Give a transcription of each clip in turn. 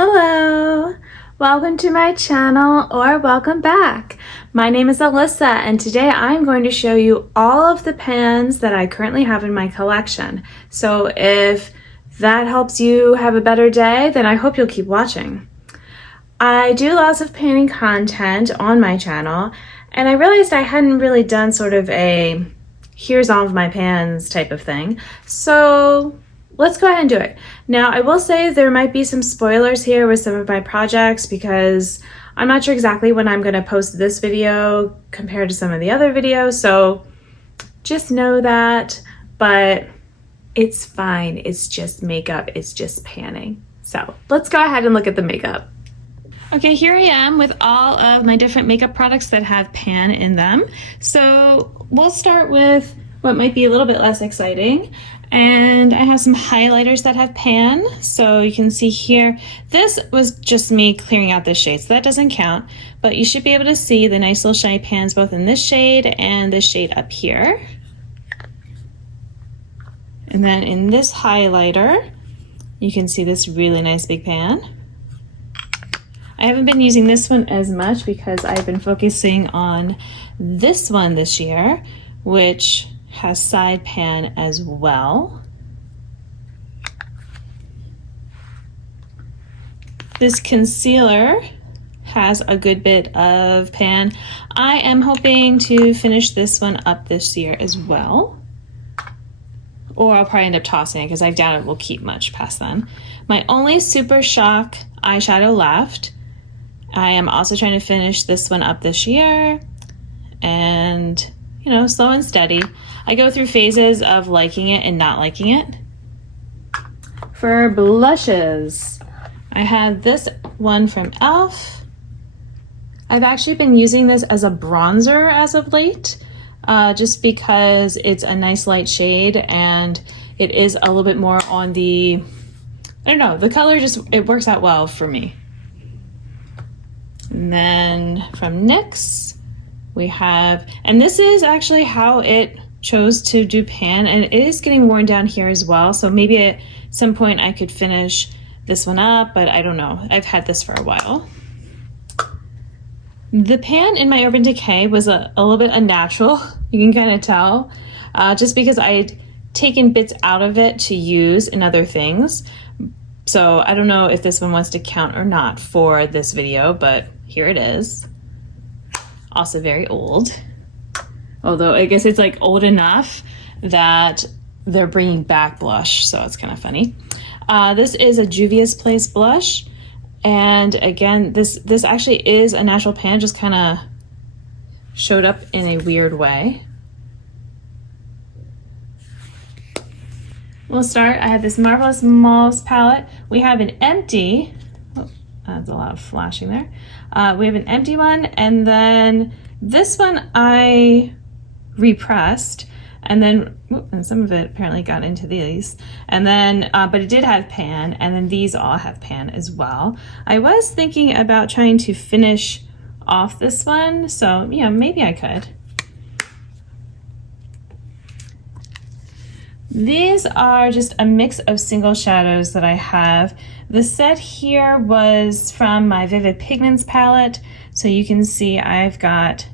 Hello! Welcome to my channel, or welcome back. My name is Alyssa, and today I'm going to show you all of the pans that I currently have in my collection. So if that helps you have a better day, then I hope you'll keep watching. I do lots of panning content on my channel, and I realized I hadn't really done sort of a here's all of my pans type of thing. So let's go ahead and do it. Now, I will say there might be some spoilers here with some of my projects because I'm not sure exactly when I'm going to post this video compared to some of the other videos, so just know that, but it's fine. It's just makeup. It's just panning. So let's go ahead and look at the makeup. Okay, here I am with all of my different makeup products that have pan in them. So we'll start with what might be a little bit less exciting. And I have some highlighters that have pan. So you can see here, this was just me clearing out this shade, so that doesn't count. But you should be able to see the nice little shiny pans both in this shade and this shade up here. And then in this highlighter, you can see this really nice big pan. I haven't been using this one as much because I've been focusing on this one this year, which has side pan as well. This concealer has a good bit of pan. I am hoping to finish this one up this year as well. Or I'll probably end up tossing it because I doubt it will keep much past then. My only Super Shock eyeshadow left. I am also trying to finish this one up this year, and you know, slow and steady. I go through phases of liking it and not liking it. For blushes, I have this one from e.l.f. I've actually been using this as a bronzer as of late, just because it's a nice light shade and it is a little bit more on the, I don't know, the color just, it works out well for me. And then from NYX, we have, and this is actually how it chose to do pan, and it is getting worn down here as well. So maybe at some point I could finish this one up, but I don't know. I've had this for a while. The pan in my Urban Decay was a little bit unnatural. You can kind of tell, just because I had taken bits out of it to use in other things. So I don't know if this one wants to count or not for this video, but here it is. Also very old. Although I guess it's like old enough that they're bringing back blush, so it's kind of funny. This is a Juvia's Place blush. And again, this actually is a natural pan, just kind of showed up in a weird way. We'll start. I have this Marvelous Mauves palette. We have an empty, oh, that's a lot of flashing there. We have an empty one, and then this one I repressed, and then and some of it apparently got into these, and then but it did have pan, and then these all have pan as well. I was thinking about trying to finish off this one, so yeah, maybe I could. These are just a mix of single shadows that I have. The set here was from my Vivid Pigments palette, so you can see I've got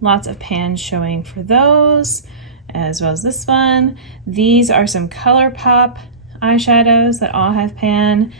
lots of pan showing for those, as well as this one. These are some ColourPop eyeshadows that all have pan,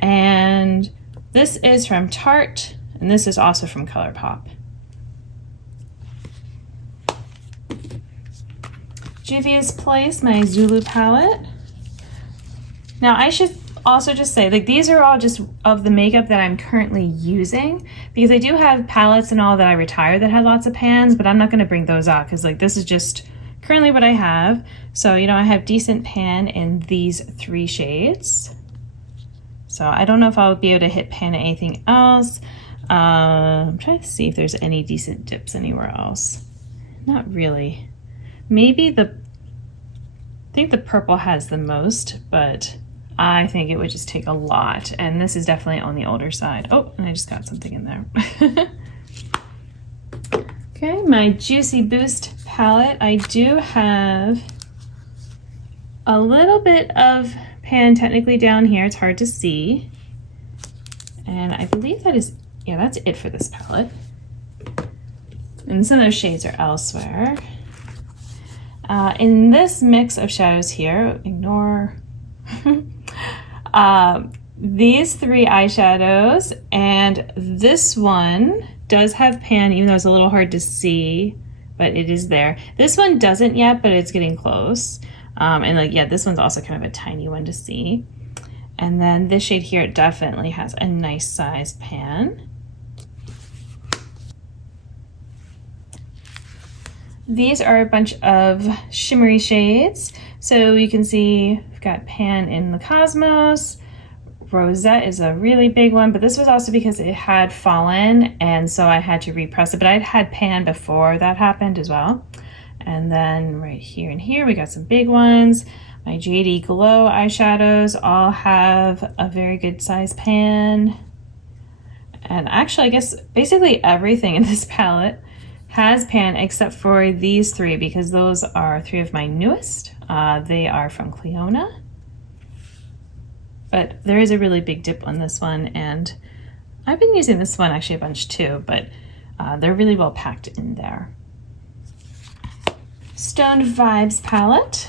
and this is from Tarte, and this is also from ColourPop. Juvia's Place, my Zulu palette. Now I should also just say, like, these are all just of the makeup that I'm currently using, because I do have palettes and all that I retired that had lots of pans, but I'm not going to bring those out because, like, this is just currently what I have. So, you know, I have decent pan in these 3 shades. So I don't know if I'll be able to hit pan at anything else. I'm trying to see if there's any decent dips anywhere else. Not really. Maybe I think the purple has the most, but I think it would just take a lot. And this is definitely on the older side. Oh, and I just got something in there. Okay, my Juicy Boost palette. I do have a little bit of pan technically down here. It's hard to see. And I believe that is, yeah, that's it for this palette. And some of those shades are elsewhere. In this mix of shadows here, ignore these 3 eyeshadows, and this one does have pan, even though it's a little hard to see, but it is there. This one doesn't yet, but it's getting close. And like, yeah, this one's also kind of a tiny one to see. And then this shade here, it definitely has a nice size pan. These are a bunch of shimmery shades. So you can see we've got pan in the Cosmos. Rosette is a really big one, but this was also because it had fallen, and so I had to repress it. But I'd had pan before that happened as well. And then right here and here, we got some big ones. My JD Glow eyeshadows all have a very good size pan. And actually, I guess basically everything in this palette has pan except for these 3, because those are 3 of my newest. They are from Clionadh. But there is a really big dip on this one, and I've been using this one actually a bunch too, but they're really well packed in there. Stoned Vibes palette.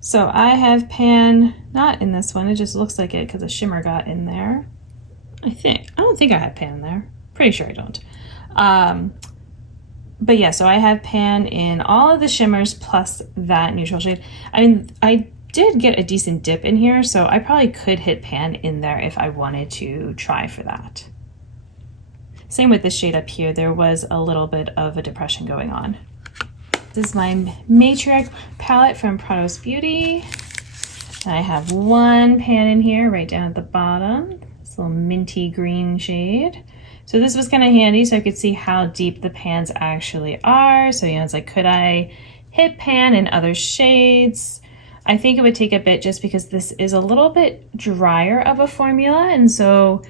So I have pan, not in this one, it just looks like it because the shimmer got in there. I don't think I have pan in there. Pretty sure I don't. But yeah, so I have pan in all of the shimmers plus that neutral shade. I mean, I did get a decent dip in here, so I probably could hit pan in there if I wanted to try for that. Same with this shade up here, there was a little bit of a depression going on. This is my Matriarch palette from Prados Beauty. I have 1 pan in here right down at the bottom, this little minty green shade. So this was kind of handy so I could see how deep the pans actually are. So, you know, it's like, could I hit pan in other shades? I think it would take a bit just because this is a little bit drier of a formula, and so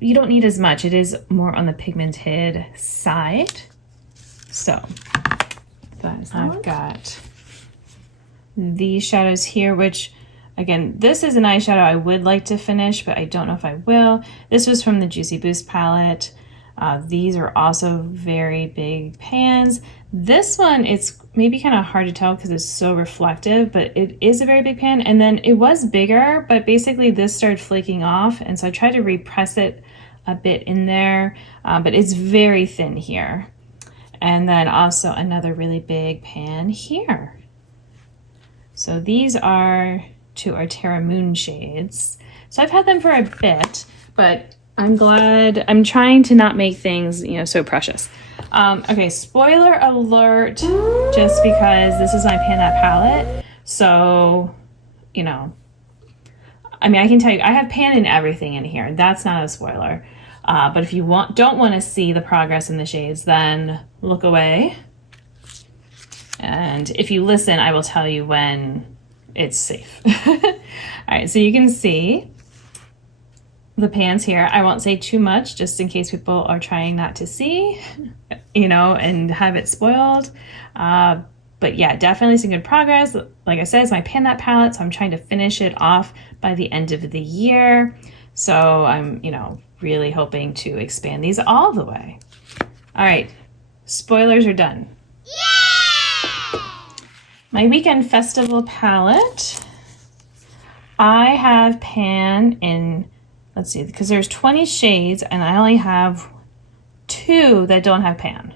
you don't need as much. It is more on the pigmented side. So I've got these shadows here, which again, this is an eyeshadow I would like to finish, but I don't know if I will. This was from the Juicy Boost palette. These are also very big pans. This one, it's maybe kind of hard to tell because it's so reflective, but it is a very big pan. And then it was bigger, but basically this started flaking off. And so I tried to repress it a bit in there, but it's very thin here. And then also another really big pan here. So these are 2 Artera Moon shades. So I've had them for a bit, but I'm glad. I'm trying to not make things, you know, so precious. Okay, spoiler alert, just because this is my Pan That palette. So, you know, I mean, I can tell you, I have pan in everything in here. That's not a spoiler. But if you don't want to see the progress in the shades, then look away. And if you listen, I will tell you when it's safe. All right, so you can see the pans here. I won't say too much just in case people are trying not to see, you know, and have it spoiled. But yeah, definitely some good progress. Like I said, it's my Pan That palette, so I'm trying to finish it off by the end of the year. So I'm, you know, really hoping to expand these all the way. All right, spoilers are done. Yay! My Weekend Festival palette. I have pan in, let's see, because there's 20 shades and I only have 2 that don't have pan.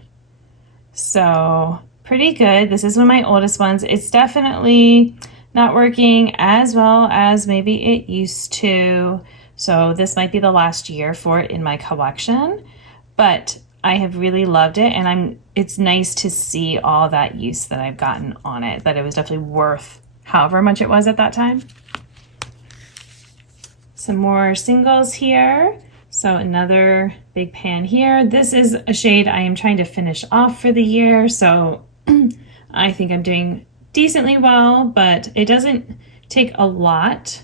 So pretty good. This is one of my oldest ones. It's definitely not working as well as maybe it used to. So this might be the last year for it in my collection, but I have really loved it, and it's nice to see all that use that I've gotten on it, that it was definitely worth however much it was at that time. Some more singles here. So another big pan here. This is a shade I am trying to finish off for the year, so I think I'm doing decently well, but it doesn't take a lot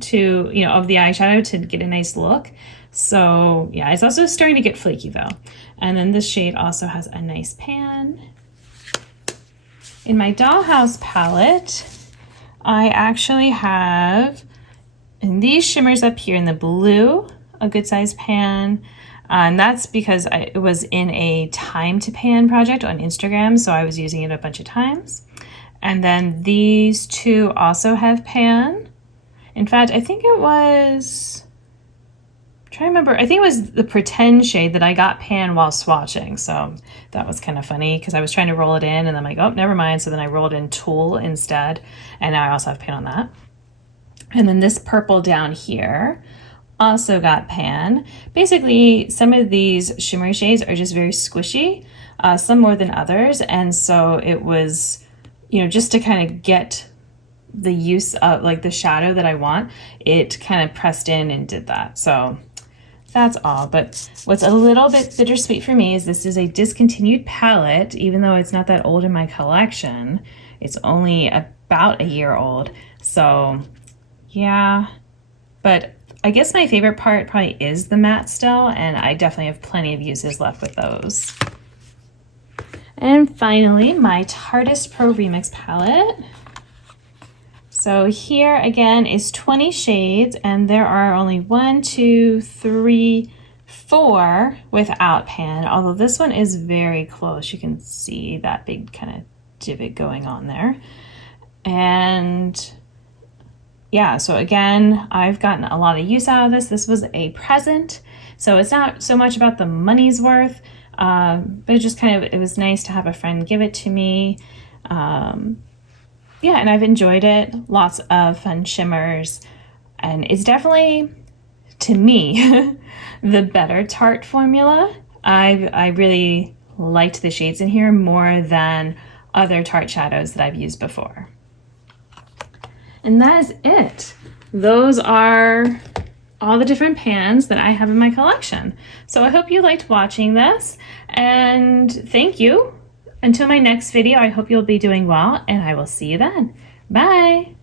to, you know, of the eyeshadow to get a nice look. So yeah, it's also starting to get flaky though. And then this shade also has a nice pan. In my Dollhouse palette, I actually have in these shimmers up here in the blue a good size pan. And that's because it was in a time to pan project on Instagram, so I was using it a bunch of times. And then these two also have pan. In fact, I think it was, I'm trying to remember, I think it was the Pretend shade that I got pan while swatching. So that was kind of funny because I was trying to roll it in and I'm like, oh, never mind. So then I rolled in Tulle instead. And now I also have pan on that. And then this purple down here also got pan. Basically, some of these shimmery shades are just very squishy, some more than others. And so it was, you know, just to kind of get the use of like the shadow that I want, it kind of pressed in and did that. So that's all. But what's a little bit bittersweet for me is this is a discontinued palette, even though it's not that old in my collection. It's only about a year old. So yeah, but I guess my favorite part probably is the matte still, and I definitely have plenty of uses left with those. And finally, my Tarteist Pro Remix palette. So here again is 20 shades, and there are only 1, 2, 3, 4 without pan, although this one is very close. You can see that big kind of divot going on there. And yeah, so again, I've gotten a lot of use out of this. This was a present, so it's not so much about the money's worth, but it just kind of, it was nice to have a friend give it to me. Yeah, and I've enjoyed it. Lots of fun shimmers, and it's definitely, to me, the better Tarte formula. I really liked the shades in here more than other Tarte shadows that I've used before. And that is it. Those are all the different pans that I have in my collection. So I hope you liked watching this, and thank you. Until my next video, I hope you'll be doing well, and I will see you then. Bye!